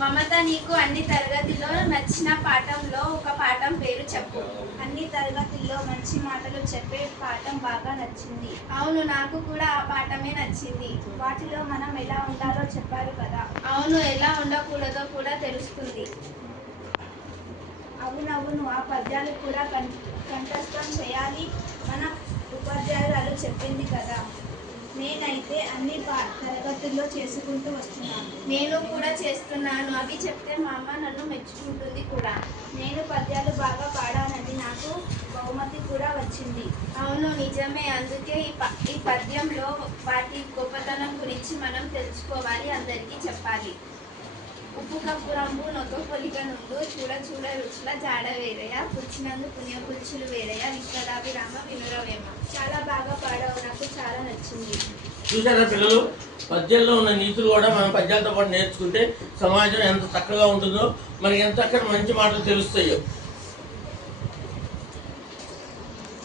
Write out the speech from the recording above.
మమత, నీకు అన్ని తరగతిలో నచ్చిన పాఠంలో ఒక పాఠం పేరు చెప్పు. అన్ని తరగతుల్లో మంచి మాటలు చెప్పే పాఠం బాగా నచ్చింది. అవును, నాకు కూడా ఆ పాఠమే నచ్చింది. వాటిలో మనం ఎలా ఉండాలో చెప్పారు కదా. అవును, ఎలా ఉండకూడదో కూడా తెలుస్తుంది. అవునవును, ఆ పద్యాలు కూడా కంఠస్థం చేయాలి మన ఉపాధ్యాయురాలు చెప్పింది కదా. నేనైతే అన్ని తరగతుల్లో చేసుకుంటూ వస్తున్నాను. నేను కూడా చేస్తున్నాను. అవి చెప్తే మా అమ్మ నన్ను మెచ్చుకుంటుంది కూడా. నేను పద్యాలు బాగా పాడానండి, నాకు బహుమతి కూడా వచ్చింది. అవును, నిజమే. అందుకే ఈ పద్యంలో వాటి గొప్పతనం గురించి మనం తెలుసుకోవాలి, అందరికీ చెప్పాలి. ఉప్పు కప్పు రంగు నొక్క పొలిక నుండు చూడ చూడ రుచుల జాడ వేరయ పుచ్చినందు పుణ్య పుచ్చులు వేరయ విశ్వదాభిరామ వినురవేమ. చాలా బాగా పాడావు, నాకు చాలా నచ్చింది. చూసారా పిల్లలు, పద్యాల్లో ఉన్న నీతులు కూడా మనం పద్యాలతో పాటు నేర్చుకుంటే సమాజం ఎంత చక్కగా ఉంటుందో, మనకి ఎంత చక్కగా మంచి మాటలు తెలుస్తాయో.